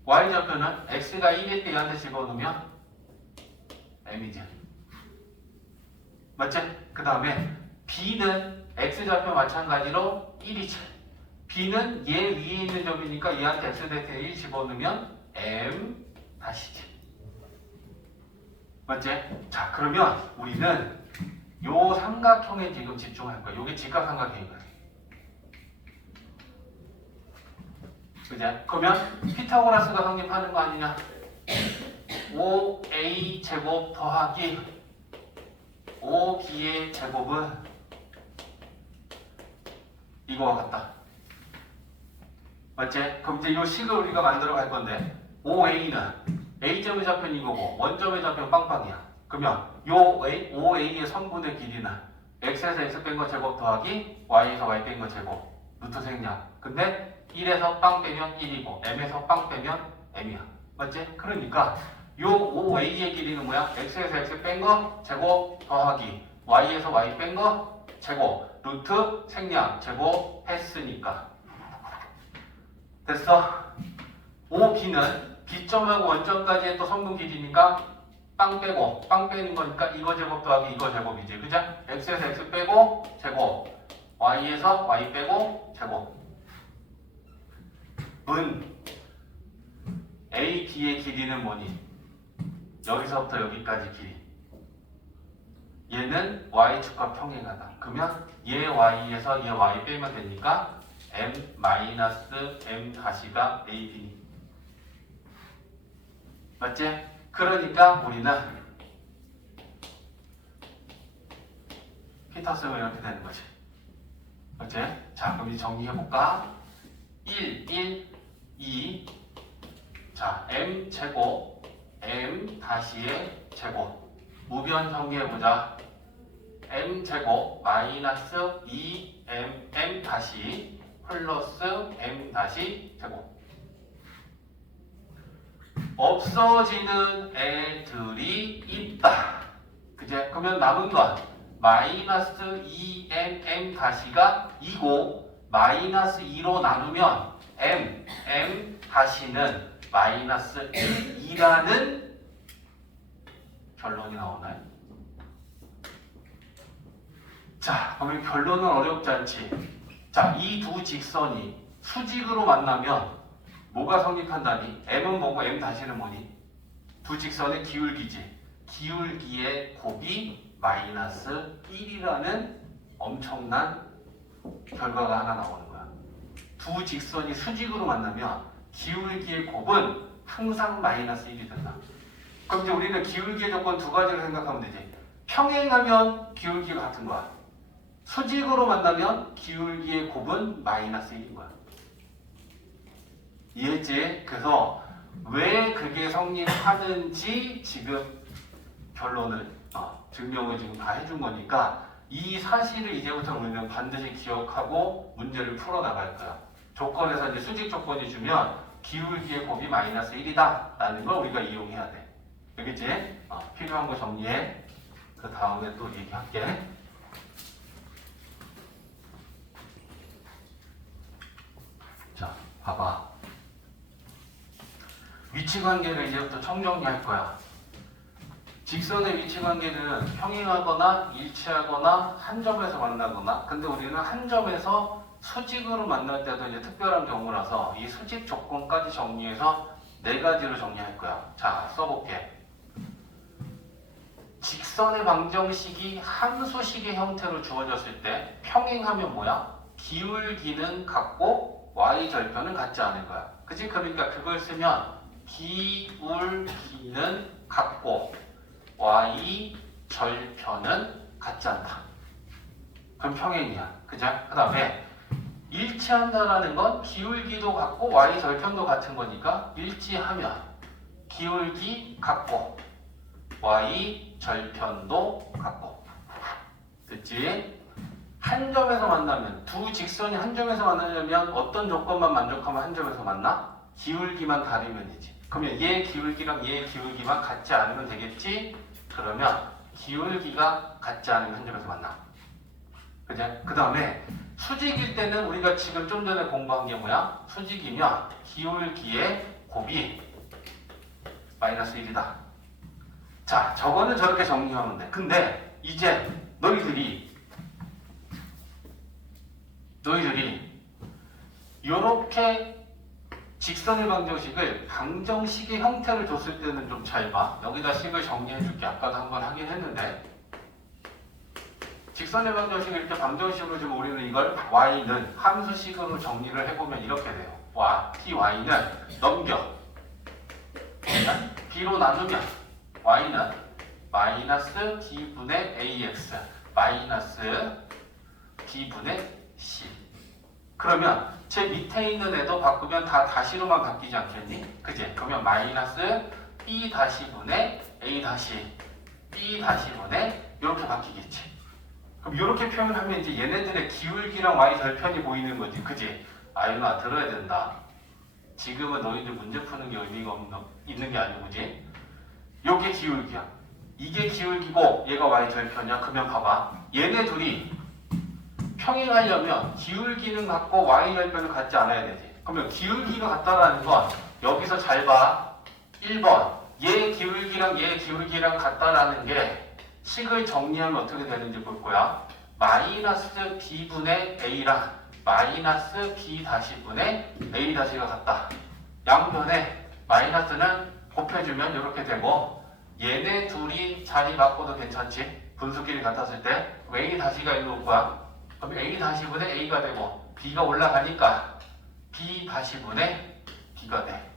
Y좌표는 X가 1일 때 얘한테 집어넣으면 M이지. 맞지? 그 다음에 B는 X좌표 마찬가지로 1이지. b는 얘 위에 있는 점이니까 얘한테 x 대신 a 집어넣으면 m 다시지. 맞지? 자, 그러면 우리는 요 삼각형에 지금 집중할 거야. 요게 직각삼각형이거든. 그죠? 그러면 피타고라스가 성립하는 거 아니냐? 5a 제곱 더하기 5b의 제곱은 이거와 같다. 맞지? 그럼 이제 이 식을 우리가 만들어 갈 건데 5a는 a점의 좌표는 이거고 원점의 좌표는 빵빵이야. 그러면 요 5a의 선분의 길이는 x에서 x 뺀 거 제곱 더하기 y에서 y 뺀 거 제곱 루트 생략. 근데 1에서 빵 빼면 1이고 m에서 빵 빼면 m이야. 맞지? 그러니까 요 5a의 길이는 뭐야? x에서 x 뺀 거 제곱 더하기 y에서 y 뺀 거 제곱 루트 생략 제곱 했으니까 됐어? 5b는 b점하고 원점까지의 또 선분 길이니까 빵 빼고 빵 빼는 거니까 이거 제곱 더하기 이거 제곱이지. 그죠? x에서 x 빼고 제곱 y에서 y 빼고 제곱 은 a, b의 길이는 뭐니? 여기서부터 여기까지 길이 얘는 y축과 평행하다. 그러면 얘 y에서 얘 y 빼면 되니까 m 마이너스 m 다시가 a, b 맞지? 그러니까 우리는 피타 쓰면 이렇게 되는 거지. 맞지? 자, 그럼 이제 정리해볼까? 1, 1, 2 자, m 제곱 m 다시의 제곱 우변 정리해보자. m 제곱 마이너스 2m m 다시 플러스 m 다시 제곱 없어지는 애들이 있다. 그제? 그러면 남은 건 마이너스 2m m 다시가 2고 마이너스 2로 나누면 m 다시는 마이너스 1이라는 결론이 나오나요? 자, 그러면 결론은 어렵지 않지. 자, 이 두 직선이 수직으로 만나면 뭐가 성립한다니? m은 뭐고 m 다시는 뭐니? 두 직선의 기울기지. 기울기의 곱이 마이너스 1이라는 엄청난 결과가 하나 나오는 거야. 두 직선이 수직으로 만나면 기울기의 곱은 항상 마이너스 1이 된다. 그럼 이제 우리는 기울기의 조건 두 가지를 생각하면 되지. 평행하면 기울기가 같은 거야. 수직으로 만나면 기울기의 곱은 마이너스 1인 거야. 이해했지? 그래서 왜 그게 성립하는지 지금 결론을 증명을 지금 다 해준 거니까 이 사실을 이제부터 우리는 반드시 기억하고 문제를 풀어나갈 거야. 조건에서 이제 수직 조건이 주면 기울기의 곱이 마이너스 1이다 라는 걸 우리가 이용해야 돼. 알겠지? 필요한 거 정리해. 그 다음에 또 얘기할게. 자, 봐봐. 위치관계를 이제부터 청정리할 거야. 직선의 위치관계는 평행하거나 일치하거나 한 점에서 만나거나, 근데 우리는 한 점에서 수직으로 만날 때도 이제 특별한 경우라서 이 수직 조건까지 정리해서 네 가지로 정리할 거야. 자, 써볼게. 직선의 방정식이 함수식의 형태로 주어졌을 때 평행하면 뭐야? 기울기는 같고 y절편은 같지 않을 거야. 그치? 그러니까 그걸 쓰면 기울기는 같고 y절편은 같지 않다. 그럼 평행이야. 그죠? 그 다음에 일치한다라는 건 기울기도 같고 y절편도 같은 거니까 일치하면 기울기 같고 y절편도 같고. 됐지? 한 점에서 만나면 두 직선이 한 점에서 만나려면 어떤 조건만 만족하면 한 점에서 만나? 기울기만 다르면이지. 그러면 얘 기울기랑 얘 기울기만 같지 않으면 되겠지? 그러면 기울기가 같지 않으면 한 점에서 만나. 그죠? 그 다음에 수직일 때는 우리가 지금 좀 전에 공부한 게 뭐야? 수직이면 기울기의 곱이 마이너스 1이다. 자, 저거는 저렇게 정리하면 돼. 근데 이제 너희들이 요렇게 직선의 방정식을 방정식의 형태를 줬을 때는 좀 잘 봐. 여기다 식을 정리해 줄게. 아까도 한번 하긴 했는데 직선의 방정식을 이렇게 방정식으로 주면 우리는 이걸 y는 함수식으로 정리를 해보면 이렇게 돼요. ty는 넘겨 b로 나누면 y는 마이너스 d분의 ax 마이너스 d분의 c. 그러면 제 밑에 있는 애도 바꾸면 다 다시로만 바뀌지 않겠니? 그지? 그러면 마이너스 b 다시분의 a 다시 b 다시분의 이렇게 바뀌겠지. 그럼 이렇게 표현하면 이제 얘네들의 기울기랑 y 절편이 보이는 거지. 그지? 아유나 들어야 된다. 지금은 너희들 문제 푸는 게 의미가 있는 게 아니고, 그지? 요게 기울기야. 이게 기울기고 얘가 y 절편이야. 그러면 봐봐. 얘네 둘이 평행하려면 기울기는 같고 y 절편은 같지 않아야 되지. 그러면 기울기가 같다라는 건 여기서 잘 봐. 1번 얘 기울기랑 같다라는 게 식을 정리하면 어떻게 되는지 볼 거야. 마이너스 b분의 a랑 마이너스 b 다시분의 a 다시가 같다. 양변에 마이너스는 곱해주면 이렇게 되고 얘네 둘이 자리 바꿔도 괜찮지. 분수끼리 같았을 때 a 다시가 일로 올 거야. 그럼 a 다시분의 a가 되고 b가 올라가니까 b 다시분의 b가 돼.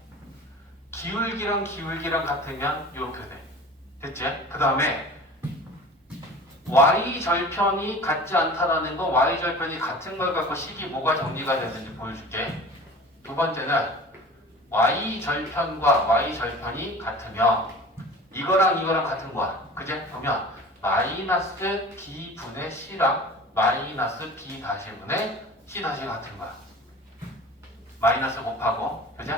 기울기랑 같으면 이렇게 돼. 됐지? 그 다음에 y절편이 같지 않다라는 건 y절편이 같은 걸 갖고 식이 뭐가 정리가 되는지 보여줄게. 두 번째는 y절편과 y절편이 같으면 이거랑 같은 거야. 그제? 그러면 마이너스 b분의 c랑 마이너스 b 다시분의 c 다시 같은 거야. 마이너스 곱하고, 그죠?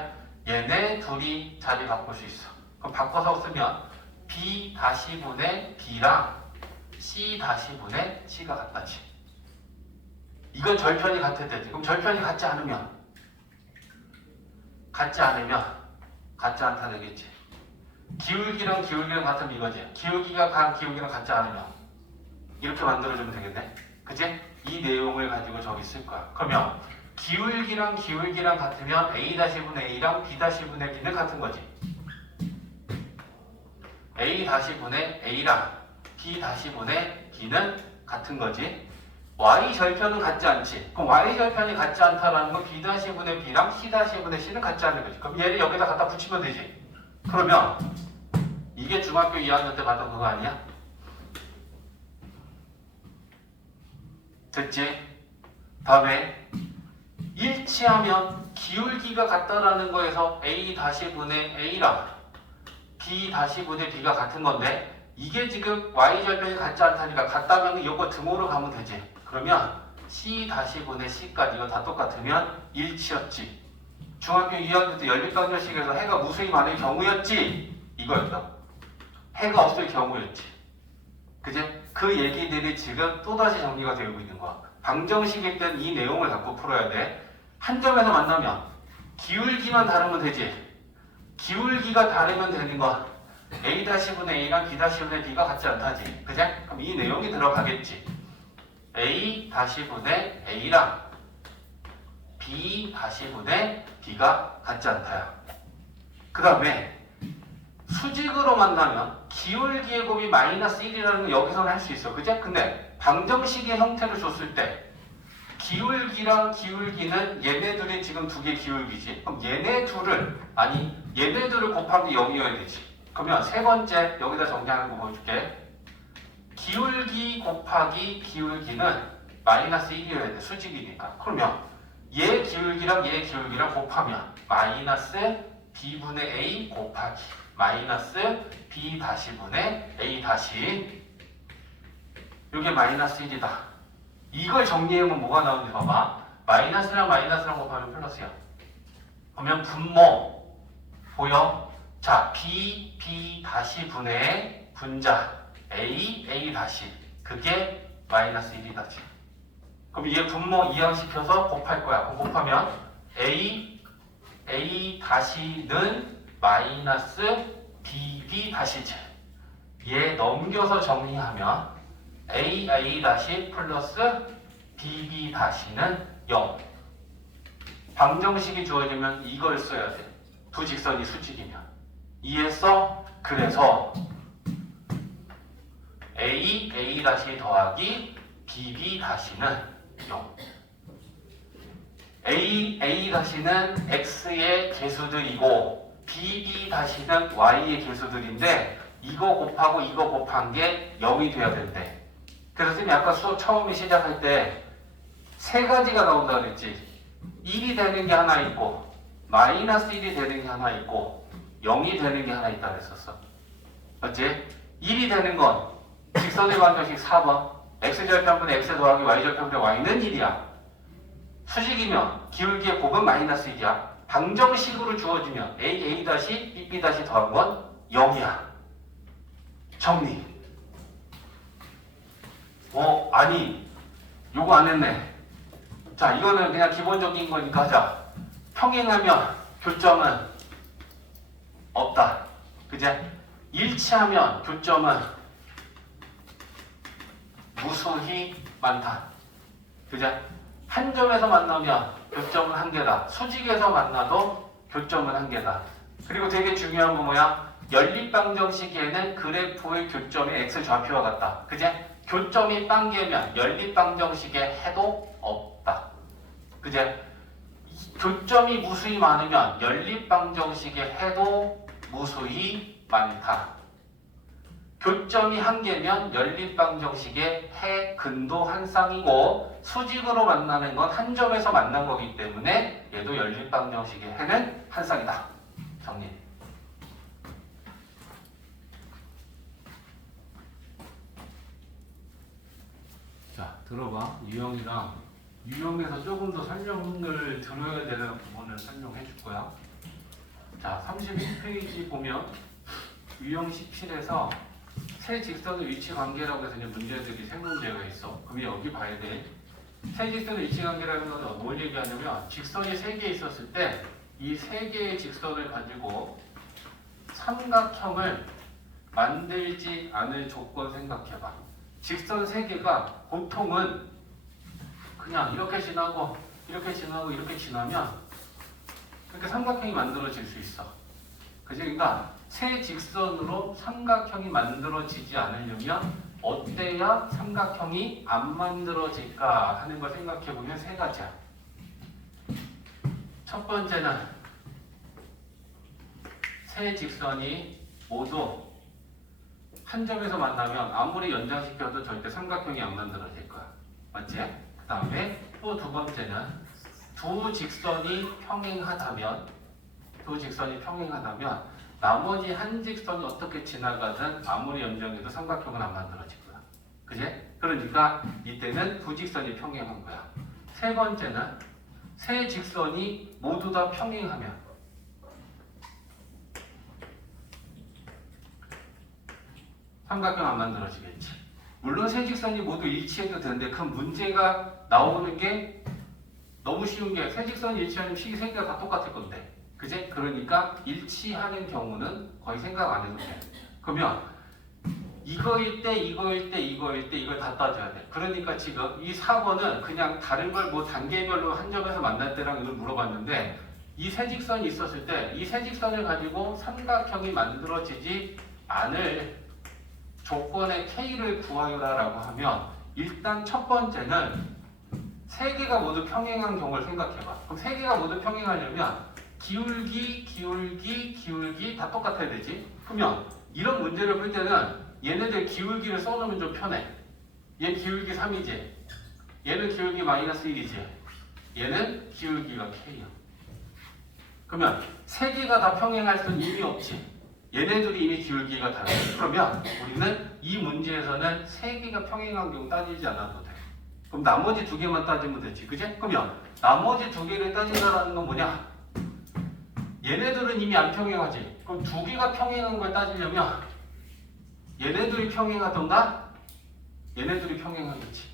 얘네 둘이 자리 바꿀 수 있어. 그럼 바꿔서 쓰면 b 다시분의 b랑 c 다시분의 c가 같다지. 이건 절편이 같을 때지. 그럼 절편이 같지 않으면 같지 않다 되겠지. 기울기랑 같으면 이거지. 기울기랑 같지 않으면 이렇게 만들어주면 되겠네. 그치? 이 내용을 가지고 저기 쓸 거야. 그러면 기울기랑 같으면 a-분의 a랑 b-분의 b는 같은 거지. a-분의 a랑 b-분의 b는 같은 거지. y절편은 같지 않지. 그럼 y절편이 같지 않다라는 건 b-분의 b랑 c-분의 c는 같지 않은 거지. 그럼 얘를 여기다 갖다 붙이면 되지. 그러면 이게 중학교 2학년 때 봤던 그거 아니야? 됐지? 다음에 일치하면 기울기가 같다라는 거에서 a-분의 a랑 b-분의 b가 같은 건데 이게 지금 y절편이 같지 않다니까 같다면 이거 등호로 가면 되지. 그러면 c-분의 c까지 이거 다 똑같으면 일치였지. 중학교 2학년 때 연립방정식에서 해가 무수히 많을 경우였지. 이거였다. 해가 없을 경우였지. 그제? 그 얘기들이 지금 또다시 정리가 되고 있는 거야. 방정식일 땐 이 내용을 갖고 풀어야 돼. 한 점에서 만나면 기울기만 다르면 되지. 기울기가 다르면 되는 거야. a-분의 a랑 b-분의 b가 같지 않다지. 그제? 그럼 이 내용이 들어가겠지. a-분의 a랑 b-분의 b가 같지 않다야. 그 다음에 수직으로 만나면 기울기의 곱이 마이너스 1이라는 건 여기서는 할 수 있어. 그제? 근데 방정식의 형태를 줬을 때 기울기랑 기울기는 얘네들이 지금 두 개 기울기지. 그럼 얘네 둘을 곱하기 0이어야 되지. 그러면 세 번째 여기다 정리하는 거 보여줄게. 기울기 곱하기 기울기는 마이너스 1이어야 돼. 수직이니까. 그러면 얘 기울기랑 곱하면 마이너스 b분의 a 곱하기 마이너스 b-분의 a 다시 이게 마이너스 1이다. 이걸 정리해보면 뭐가 나오는지 봐봐. 마이너스랑 곱하면 플러스야. 그러면 분모 보여? 자, b-분의 분자 a 다시 그게 마이너스 1이다지. 그럼 얘 분모 이항시켜서 곱할 거야. 그럼 곱하면 a 다시는 마이너스 bb 다시지. 얘 넘겨서 정리하면 a 다시 플러스 bb 다시는 0. 방정식이 주어지면 이걸 써야 돼. 두 직선이 수직이면. 이해했어? 그래서 A 더하기 BB-는 0. A-는 X의 개수들이고 BB-는 Y의 개수들인데 이거 곱하고 이거 곱한 게 0이 돼야 된대. 그래서 선생님이 아까 수업 처음에 시작할 때 세 가지가 나온다 그랬지. 1이 되는 게 하나 있고 마이너스 1이 되는 게 하나 있고 0이 되는 게 하나 있다 그랬었어. 맞지? 1이 되는 건 직선의 방정식 4번 x절편분의 x 더하기 y절편분의 y는 1이야. 수직이면 기울기의 곱은 마이너스 1이야. 방정식으로 주어지면 a bb 더한 건 0이야. 정리. 아니 요거 안 했네. 자, 이거는 그냥 기본적인 거니까 하자. 평행하면 교점은 없다. 그제? 일치하면 교점은 무수히 많다. 그제? 한 점에서 만나면 교점은 한 개다. 수직에서 만나도 교점은 한 개다. 그리고 되게 중요한 건 뭐야? 연립방정식에는 그래프의 교점이 x 좌표와 같다. 그제? 교점이 빵개면 연립방정식에 해도 없다. 그제? 교점이 무수히 많으면 연립방정식에 해도 무수히 많다. 교점이 한 개면 연립방정식의 해 근도 한 쌍이고 수직으로 만나는 건 한 점에서 만난 거기 때문에 얘도 연립방정식의 해는 한 쌍이다. 정리. 자, 들어봐. 유형에서 조금 더 설명을 들어야 되는 부분을 설명해 줄 거야. 자, 31페이지 보면 유형 17에서 세 직선의 위치 관계라고 해서 이제 문제들이 세 문제가 있어. 그럼 여기 봐야 돼. 세 직선의 위치 관계라는 건 뭘 얘기하냐면 직선이 세 개 있었을 때 이 세 개의 직선을 가지고 삼각형을 만들지 않을 조건 생각해봐. 직선 세 개가 보통은 그냥 이렇게 지나고 이렇게 지나고 이렇게 지나면 이렇게 삼각형이 만들어질 수 있어. 그죠? 그러니까 세 직선으로 삼각형이 만들어지지 않으려면 어때야 삼각형이 안 만들어질까 하는 걸 생각해보면 세 가지야. 첫 번째는 세 직선이 모두 한 점에서 만나면 아무리 연장시켜도 절대 삼각형이 안 만들어질 거야. 맞지? 그 다음에 또 두 번째는 두 직선이 평행하다면 나머지 한 직선이 어떻게 지나가든 아무리 연장해도 삼각형은 안 만들어질 거야. 그제? 그러니까 이때는 두 직선이 평행한 거야. 세 번째는 세 직선이 모두 다 평행하면 삼각형 안 만들어지겠지. 물론 세 직선이 모두 일치해도 되는데 그 문제가 나오는 게 너무 쉬운 게 세 직선이 일치하면 식이 세 개가 다 똑같을 건데. 그제? 그러니까 일치하는 경우는 거의 생각 안 해도 돼. 그러면 이거일 때 이걸 다 따져야 돼. 그러니까 지금 이 4번은 그냥 다른 걸 뭐 단계별로 한 점에서 만날 때랑 이걸 물어봤는데 이 세 직선이 있었을 때 이 세 직선을 가지고 삼각형이 만들어지지 않을 조건의 K를 구하여라라고 하면 일단 첫 번째는 세 개가 모두 평행한 경우를 생각해봐. 그럼 세 개가 모두 평행하려면 기울기 다 똑같아야 되지. 그러면 이런 문제를 풀 때는 얘네들 기울기를 써놓으면 좀 편해. 얘 기울기 3이지. 얘는 기울기 마이너스 1이지. 얘는 기울기가 K야. 그러면 세 개가 다 평행할 수는 의미 없지. 얘네들이 이미 기울기가 다르다. 그러면 우리는 이 문제에서는 세 개가 평행한 경우 따지지 않아도 돼. 그럼 나머지 두 개만 따지면 되지. 그지? 그러면 나머지 두 개를 따진다는 건 뭐냐? 얘네들은 이미 안 평행하지. 그럼 두 개가 평행한 걸 따지려면 얘네들이 평행하던가 얘네들이 평행하겠지.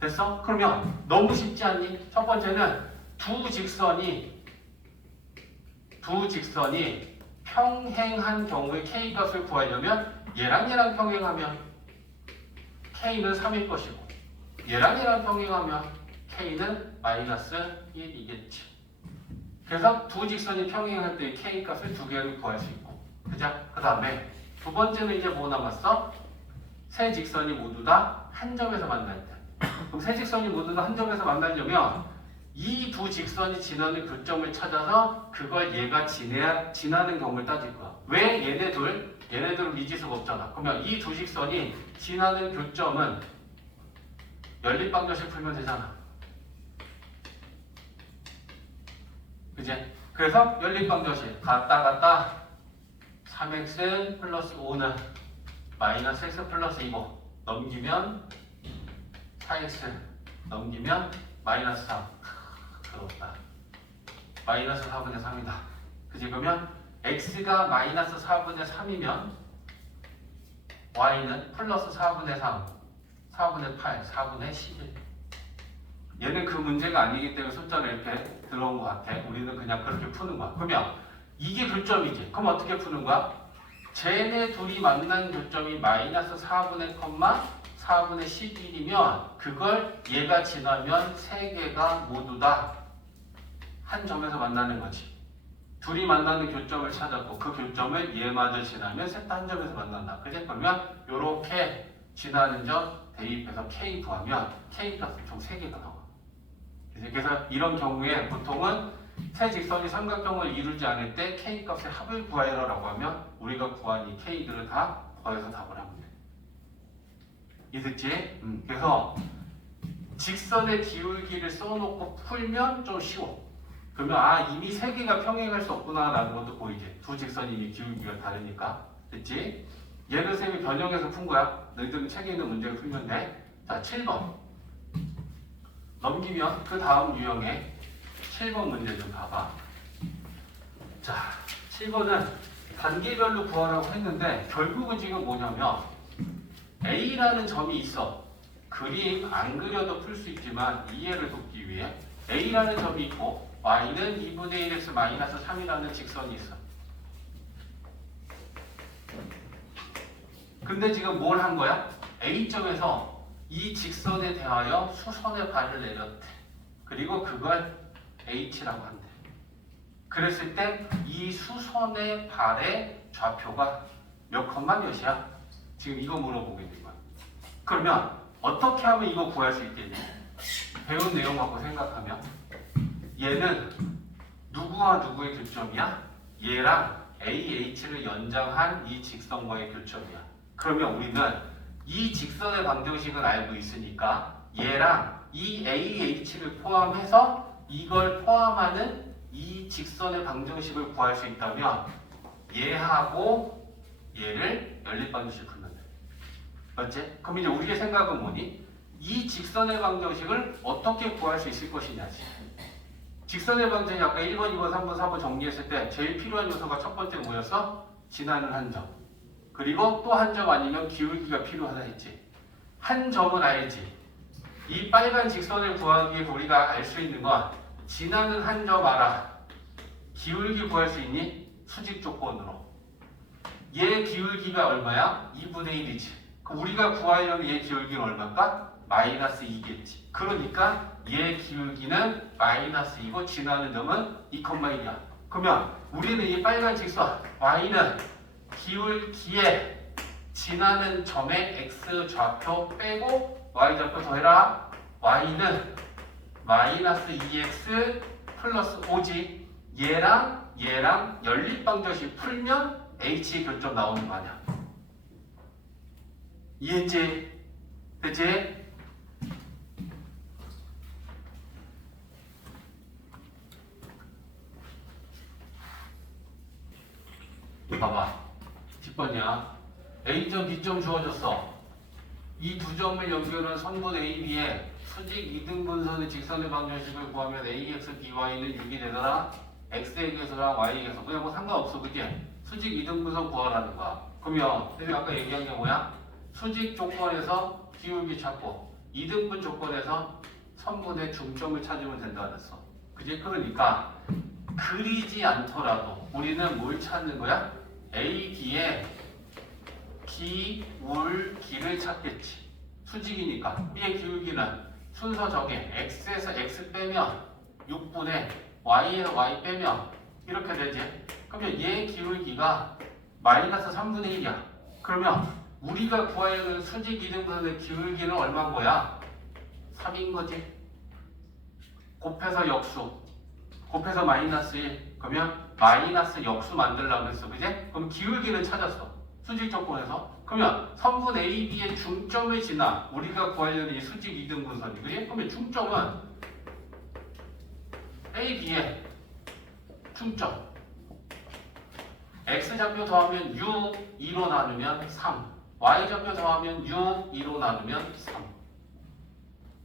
됐어? 그러면 너무 쉽지 않니? 첫 번째는 두 직선이 평행한 경우의 K 값을 구하려면 얘랑 평행하면 K는 3일 것이고 얘랑 평행하면 K는 마이너스 1이겠지. 그래서 두 직선이 평행할 때 K 값을 두 개를 구할 수 있고. 그죠? 그 다음에 두 번째는 이제 뭐 남았어? 세 직선이 모두 다 한 점에서 만날 때. 그럼 세 직선이 모두 다 한 점에서 만나려면 이 두 직선이 지나는 교점을 찾아서 그걸 얘가 지나는 경우를 따질 거야. 왜 얘네들은 미지수가 없잖아. 그러면 이 두 직선이 지나는 교점은 연립방정식 풀면 되잖아. 그지? 그래서 연립방정식 갔다 3x 플러스 5는 마이너스 x 플러스 2고 넘기면 4x 넘기면 마이너스 3. 그렇다. 마이너스 4분의 3이다. 그지? 그러면 x가 마이너스 4분의 3이면 y는 플러스 4분의 3, 4분의 8, 4분의 11. 얘는 그 문제가 아니기 때문에 숫자가 이렇게 들어온 것 같아. 우리는 그냥 그렇게 푸는 거야. 그러면 이게 교점이지. 그럼 어떻게 푸는 거야? 쟤네 둘이 만난 교점이 마이너스 4분의 11이면 그걸 얘가 지나면 세 개가 모두 다 한 점에서 만나는 거지. 둘이 만나는 교점을 찾았고 그 교점을 얘마저 지나면 셋 다 한 점에서 만난다. 그지? 그러면 이렇게 지나는 점 대입해서 K 구하면 K 값이 총 3개가 나와. 그래서 이런 경우에 보통은 세 직선이 삼각형을 이루지 않을 때 K 값의 합을 구하라고 하면 우리가 구한 이 K들을 다 더해서 답을 하면 돼. 이해됐지? 그래서 직선의 기울기를 써놓고 풀면 좀 쉬워. 그러면 이미 세 개가 평행할 수 없구나 라는 것도 보이지. 두 직선이 이미 기울기가 다르니까. 됐지? 얘를 쌤이 변형해서 푼 거야. 너희들은 책에 있는 문제를 풀면 돼. 자, 7번 넘기면 그 다음 유형의 7번 문제 좀 봐봐. 자, 7번은 단계별로 구하라고 했는데 결국은 지금 뭐냐면 A라는 점이 있어. 그림 안 그려도 풀 수 있지만 이해를 돕기 위해 A라는 점이 있고 Y는 2분의 1x 마이너스 3이라는 직선이 있어. 근데 지금 뭘 한 거야? A점에서 이 직선에 대하여 수선의 발을 내렸대. 그리고 그걸 H라고 한대. 그랬을 때 이 수선의 발의 좌표가 몇 컴마 몇이야? 지금 이거 물어보게 된 거야. 그러면 어떻게 하면 이거 구할 수 있겠니? 배운 내용 갖고 생각하면 얘는 누구와 누구의 교점이야? 얘랑 AH를 연장한 이 직선과의 교점이야. 그러면 우리는 이 직선의 방정식을 알고 있으니까 얘랑 이 AH를 포함해서 이걸 포함하는 이 직선의 방정식을 구할 수 있다면 얘하고 얘를 연립방정식 풀면 돼. 맞지? 그럼 이제 우리의 생각은 뭐니? 이 직선의 방정식을 어떻게 구할 수 있을 것이냐지. 직선의 방정식 아까 1번, 2번, 3번, 4번 정리했을 때 제일 필요한 요소가 첫 번째 뭐였어? 지나는 한 점. 그리고 또 한 점 아니면 기울기가 필요하다 했지. 한 점은 알지. 이 빨간 직선을 구하기 위해 우리가 알 수 있는 건 지나는 한 점 알아. 기울기 구할 수 있니? 수직 조건으로. 얘 기울기가 얼마야? 2분의 1이지. 그럼 우리가 구하려면 얘 기울기는 얼마일까? 마이너스 2겠지. 그러니까 얘 기울기는 마이너스 2고 지나는 점은 2,1이야. 그러면 우리는 이 빨간 직선 y는 기울기에 지나는 점의 x 좌표 빼고 y 좌표 더해라. y는 마이너스 2x 플러스 5지. 얘랑 연립방정식 풀면 h 교점 나오는 거 아니야. 이해했지? 됐지? 봐봐. 10번이야. A점, B점 주어졌어. 이 두 점을 연결한 선분 AB에 수직 2등분선의 직선의 방정식을 구하면 AX, BY는 6이 되더라. X에게서랑 Y에게서. 그냥 뭐 상관없어. 그지? 수직 2등분선 구하라는 거야. 그러면 내가 아까 얘기한 게 뭐야? 수직 조건에서 기울기 찾고 2등분 조건에서 선분의 중점을 찾으면 된다 그랬어. 그지? 그러니까 그리지 않더라도 우리는 뭘 찾는 거야? AB의 기울기를 찾겠지. 수직이니까 B의 기울기는 순서 정해. x에서 x 빼면 6분의 y에서 y 빼면 이렇게 되지. 그러면 얘 기울기가 마이너스 3분의 1이야. 그러면 우리가 구해야 하는 수직 이등분선의 기울기는 얼마인 거야? 3인 거지. 곱해서 역수. 곱해서 마이너스 1. 그러면 마이너스 역수 만들려고 했어. 그지? 그럼 기울기는 찾았어. 수직 조건에서. 그러면 선분 AB의 중점을 지나 우리가 구하려는 이 수직 이등분선이. 그지? 그러면 중점은 AB의 중점. X좌표 더하면 6, 2로 나누면 3. Y좌표 더하면 6, 2로 나누면 3.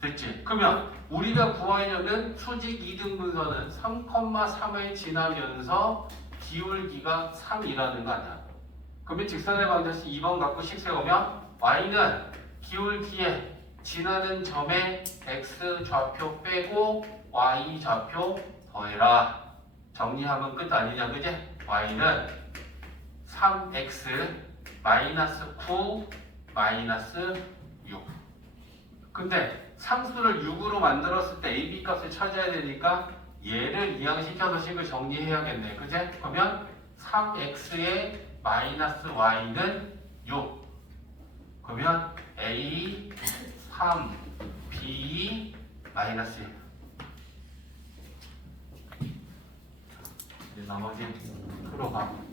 됐지? 그러면 우리가 구하려는 수직 이등분선은 3,3을 지나면서 기울기가 3이라는 거 아니야. 그러면 직선의 방정식 2번 갖고 식 세우면 y는 기울기에 지나는 점에 x좌표 빼고 y좌표 더해라. 정리하면 끝 아니냐, 그지? y는 3x 마이너스 9 마이너스 6. 근데 상수를 6으로 만들었을 때 a, b 값을 찾아야 되니까 얘를 이항시켜서 식을 정리해야겠네. 그제? 그러면 3x의 마이너스 y는 6. 그러면 a 3 b 마이너스 1. 이제 나머지 풀어가.